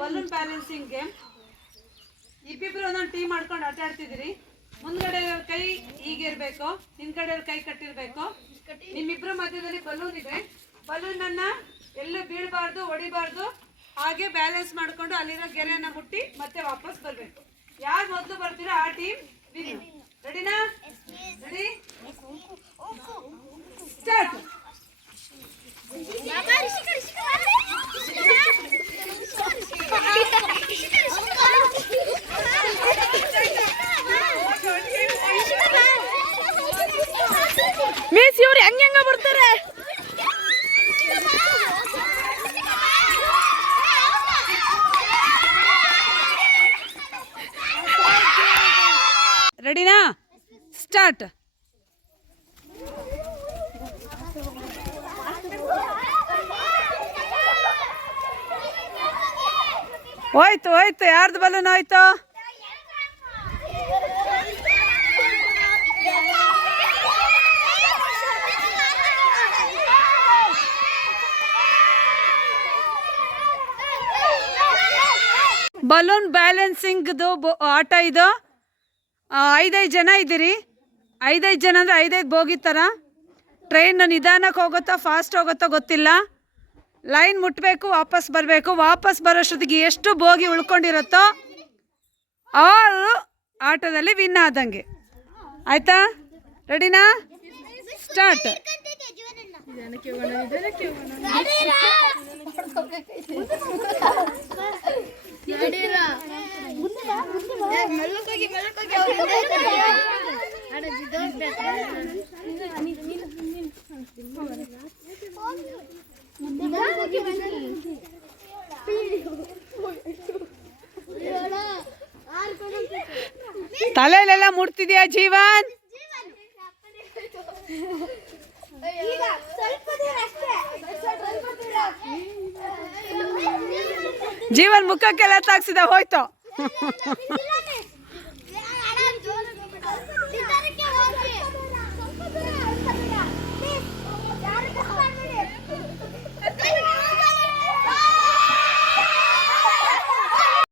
Balloon balancing game. ಇಬ್ಬಿಬ್ರು ಒಂದೊಂದು team ಮಾಡ್ಕೊಂಡು ಆಟ ಆಡ್ತಿದ್ದೀರಿ. ಮುಂದ್ಗಡೆ ಕೈ ಹೀಗಿರ್ಬೇಕು, ಹಿಂದ್ಗಡೆ ಕೈ ಕಟ್ಟಿರ್ಬೇಕು. ನಿಮ್ಮಿಬ್ರು ಮಧ್ಯದಲ್ಲಿ ಬಲೂನ್ ಇದೆ. ಬಲೂನ್ ಅನ್ನ ಎಲ್ಲೂ ಬೀಳಬಾರ್ದು, ಹೊಡಿಬಾರ್ದು. ಹಾಗೆ ಬ್ಯಾಲೆನ್ಸ್ ಮಾಡ್ಕೊಂಡು ಅಲ್ಲಿರೋ ಗೆರೆಯನ್ನ ಮುಟ್ಟಿ ಮತ್ತೆ ವಾಪಸ್ ಬರ್ಬೇಕು. ಯಾರು ಮೊದಲು ಬರ್ತೀರೋ ಆ ಟೀಮ್ ವಿನ್. ರೆಡಿನಾ? Ready, start. ಮಿಸ್ ಇವ್ರು ಹೆಂಗ ಬರ್ತಾರೆ? ರೆಡಿನಾ? ಸ್ಟಾರ್ಟ್. ಹೋಯ್ತು ಹೋಯ್ತು. ಯಾರ್ದು ಬಲೂನ್ ಹೋಯ್ತು? ಬಲೂನ್ ಬ್ಯಾಲೆನ್ಸಿಂಗ್ದು ಆಟ ಇದು. 5 ಜನ ಇದ್ದೀರಿ. 5 ಜನ ಅಂದರೆ 5 ಬೋಗಿ ಥರ. ಟ್ರೈನ್ ನಿಧಾನಕ್ಕೆ ಹೋಗುತ್ತೋ ಫಾಸ್ಟ್ ಹೋಗುತ್ತೋ ಗೊತ್ತಿಲ್ಲ. ಲೈನ್ ಮುಟ್ಟಬೇಕು, ವಾಪಸ್ ಬರಬೇಕು. ವಾಪಸ್ ಬರೋಷ್ಟೊತ್ತಿಗೆ ಎಷ್ಟು ಬೋಗಿ ಉಳ್ಕೊಂಡಿರುತ್ತೋ ಅವರು ಆಟದಲ್ಲಿ ವಿನ್ ಆದಂಗೆ. ಆಯಿತಾ? ರೆಡಿನಾ? ಸ್ಟಾರ್ಟ್. ತಲೆಯಲ್ಲೆಲ್ಲ ಮುಟ್ತಿದ್ಯಾ ಜೀವನ್? ಜೀವನ್ ಮುಖಕ್ಕೆಲ್ಲ ತಾಕ್ಸಿದ ಹೋಯ್ತು.